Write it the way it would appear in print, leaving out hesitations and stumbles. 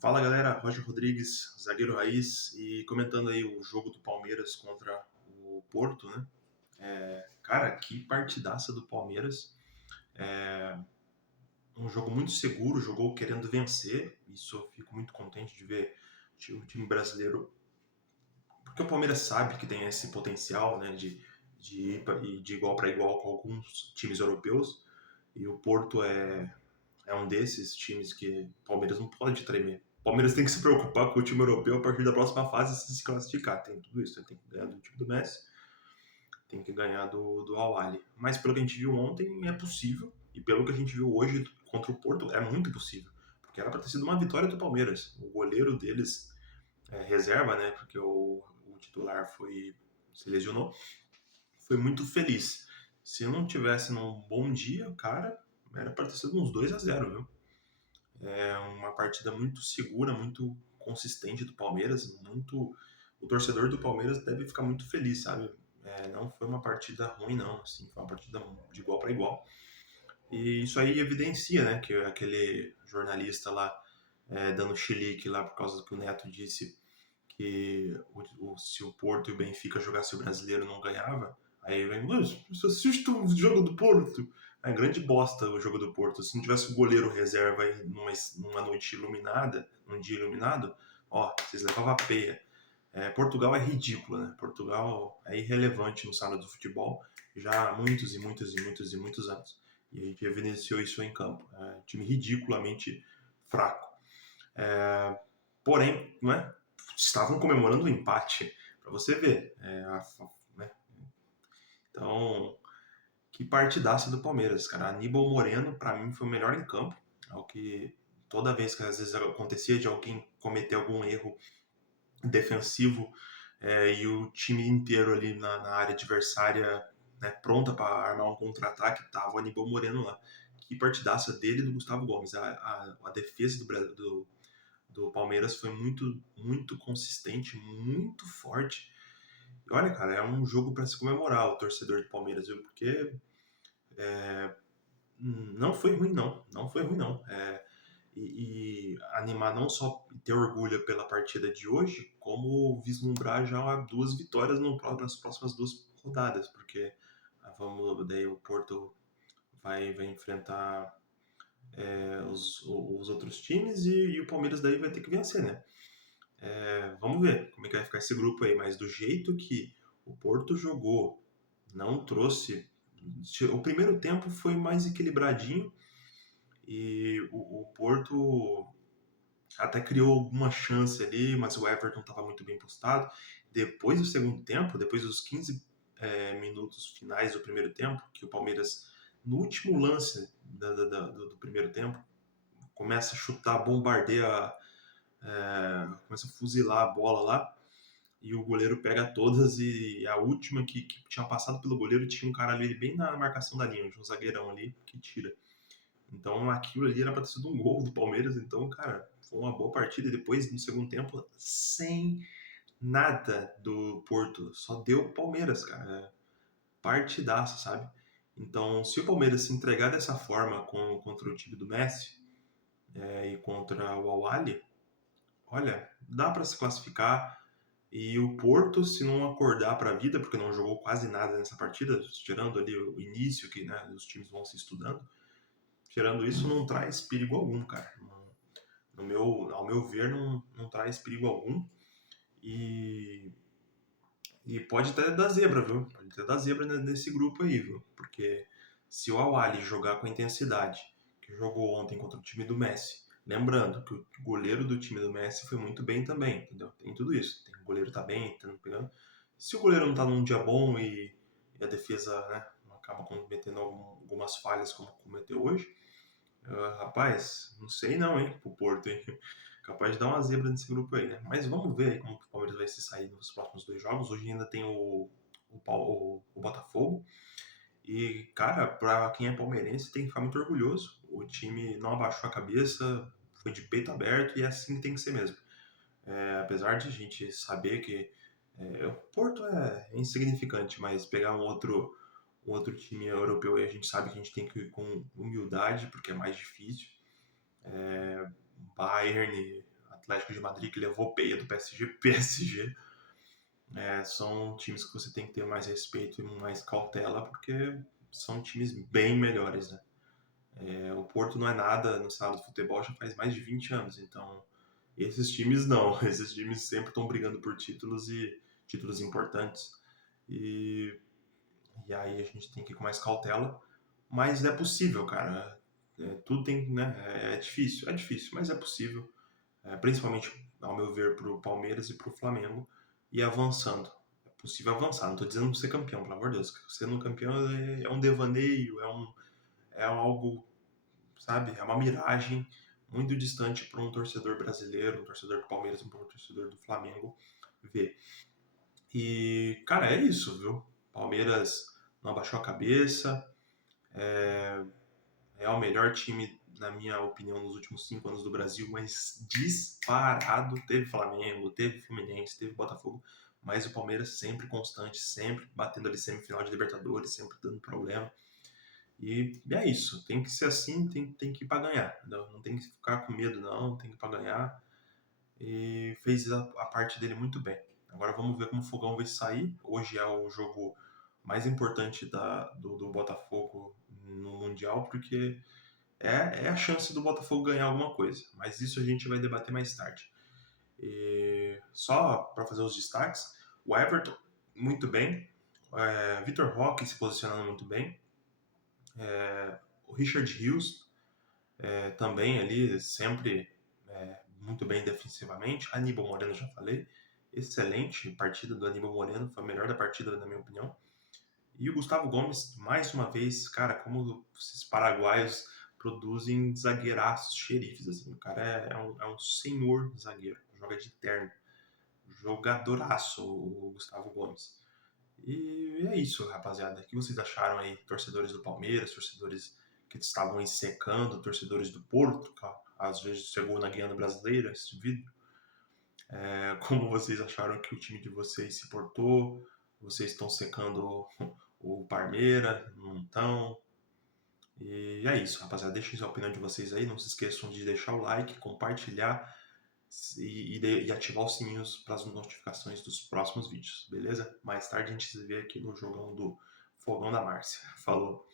Fala galera, Roger Rodrigues, zagueiro raiz, e comentando aí o jogo do Palmeiras contra o Porto, né? Cara, que partidaça do Palmeiras. Um jogo muito seguro, jogou querendo vencer. Isso eu fico muito contente de ver o time brasileiro, porque o Palmeiras sabe que tem esse potencial, né, de ir de igual para igual com alguns times europeus. E o Porto é um desses times que o Palmeiras não pode tremer. O Palmeiras tem que se preocupar com o time europeu a partir da próxima fase se classificar. Tem tudo isso, né? Tem que ganhar do time do Messi, tem que ganhar do Al-Ahly. Mas pelo que a gente viu ontem, é possível. E pelo que a gente viu hoje contra o Porto, é muito possível. Porque era para ter sido uma vitória do Palmeiras. O goleiro deles reserva, né? Porque o titular se lesionou. Foi muito feliz. Se não tivesse num bom dia, cara, era para ter sido uns 2-0, viu? É uma partida muito segura, muito consistente do Palmeiras, muito o torcedor do Palmeiras deve ficar muito feliz, sabe? Não foi uma partida ruim, não, assim, foi uma partida de igual para igual. E isso aí evidencia, né, que aquele jornalista lá dando chilique lá por causa do que o Neto disse que se o Porto e o Benfica jogassem o brasileiro não ganhava, aí vem, mas você assiste o jogo do Porto. É grande bosta o jogo do Porto. Se não tivesse o goleiro reserva aí numa noite iluminada, num dia iluminado, ó, vocês levavam a peia. Portugal é ridículo, né? Portugal é irrelevante no cenário do futebol já há muitos e muitos e muitos e muitos anos. E a gente evidenciou isso em campo. Time ridiculamente fraco. Porém, não é? Estavam comemorando o um empate, para você ver. Né? Então, que partidaça do Palmeiras, cara. Aníbal Moreno, para mim, foi o melhor em campo. É o que toda vez que às vezes acontecia de alguém cometer algum erro defensivo e o time inteiro ali na área adversária, né, pronta para armar um contra-ataque, tava o Aníbal Moreno lá. Que partidaça dele e do Gustavo Gomes. A defesa do Palmeiras foi muito, muito consistente, muito forte. E olha, cara, é um jogo para se comemorar o torcedor do Palmeiras, viu? Porque não foi ruim, não. Não foi ruim, não. E animar não só ter orgulho pela partida de hoje, como vislumbrar já duas vitórias nas próximas duas rodadas, porque daí o Porto vai enfrentar os outros times e o Palmeiras daí vai ter que vencer, né? Vamos ver como é que vai ficar esse grupo aí, mas do jeito que o Porto jogou, não trouxe. O primeiro tempo foi mais equilibradinho e o Porto até criou alguma chance ali, mas o Everton estava muito bem postado. Depois do segundo tempo, depois dos 15 minutos finais do primeiro tempo, que o Palmeiras, no último lance do primeiro tempo, começa a chutar, bombardeia, começa a fuzilar a bola lá e o goleiro pega todas e a última que tinha passado pelo goleiro tinha um cara ali bem na marcação da linha, um zagueirão ali que tira. Então aquilo ali era para ter sido um gol do Palmeiras, então, cara, foi uma boa partida. E depois, no segundo tempo, sem nada do Porto, só deu Palmeiras, cara. Partidaça, sabe? Então, se o Palmeiras se entregar dessa forma contra o time do Messi e contra o Al-Ahly, olha, dá para se classificar. E o Porto, se não acordar para a vida, porque não jogou quase nada nessa partida, tirando ali o início, que né, os times vão se estudando, tirando isso, não traz perigo algum, cara. Ao meu ver, não traz perigo algum. E, e pode até dar zebra, viu? Pode até dar zebra nesse grupo aí, viu? Porque se o Al-Ahly jogar com a intensidade que jogou ontem contra o time do Messi, lembrando que o goleiro do time do Messi foi muito bem também, entendeu? Tem tudo isso. Tem o goleiro tá bem, tá pegando. Se o goleiro não tá num dia bom e a defesa, né, acaba cometendo algumas falhas como cometeu hoje, rapaz, não sei não, hein, pro Porto, hein? Capaz de dar uma zebra nesse grupo aí, né? Mas vamos ver aí como o Palmeiras vai se sair nos próximos dois jogos. Hoje ainda tem o Botafogo. E, cara, pra quem é palmeirense tem que ficar muito orgulhoso. O time não abaixou a cabeça, foi de peito aberto e é assim que tem que ser mesmo. Apesar de a gente saber que o Porto é insignificante, mas pegar um outro time europeu aí a gente sabe que a gente tem que ir com humildade, porque é mais difícil. Bayern, Atlético de Madrid, que levou peia do PSG, PSG. São times que você tem que ter mais respeito e mais cautela, porque são times bem melhores, né? O Porto não é nada no cenário do futebol já faz mais de 20 anos, então esses times não, esses times sempre estão brigando por títulos e títulos importantes. E, e aí a gente tem que ir com mais cautela, mas é possível, cara. Tudo tem, né? É difícil, mas é possível. Principalmente, ao meu ver, para o Palmeiras e para o Flamengo, e avançando. É possível avançar, não estou dizendo ser campeão, pelo amor de Deus. Sendo campeão é um devaneio, é algo, sabe? É uma miragem muito distante para um torcedor brasileiro, um torcedor do Palmeiras, um torcedor do Flamengo ver. E, cara, é isso, viu? Palmeiras não abaixou a cabeça, é o melhor time, na minha opinião, nos últimos 5 anos do Brasil, mas disparado. Teve Flamengo, teve Fluminense, teve Botafogo, mas o Palmeiras sempre constante, sempre batendo ali semifinal de Libertadores, sempre dando problema. E é isso, tem que ser assim, tem que ir para ganhar. Não tem que ficar com medo, não, tem que ir para ganhar. E fez a parte dele muito bem. Agora vamos ver como o Fogão vai sair. Hoje é o jogo mais importante do Botafogo no Mundial, porque é a chance do Botafogo ganhar alguma coisa. Mas isso a gente vai debater mais tarde. E só para fazer os destaques, o Everton, muito bem. Vitor Roque se posicionando muito bem. O Richard Hughes também ali, sempre muito bem defensivamente. Aníbal Moreno, já falei. Excelente partida do Aníbal Moreno, foi a melhor da partida, na minha opinião. E o Gustavo Gomes, mais uma vez, cara, como esses paraguaios produzem zagueiraços xerifes, assim. O cara é um senhor zagueiro, joga de terno. Jogadoraço, o Gustavo Gomes. E é isso, rapaziada. O que vocês acharam aí, torcedores do Palmeiras, torcedores que estavam aí secando, torcedores do Porto, que às vezes chegou na Guiana Brasileira, esse vídeo. Como vocês acharam que o time de vocês se portou? Vocês estão secando o Parmeira? Não estão? E é isso, rapaziada. Deixem a opinião de vocês aí. Não se esqueçam de deixar o like, compartilhar e ativar os sininhos para as notificações dos próximos vídeos, beleza? Mais tarde a gente se vê aqui no jogão do Fogão da Márcia. Falou!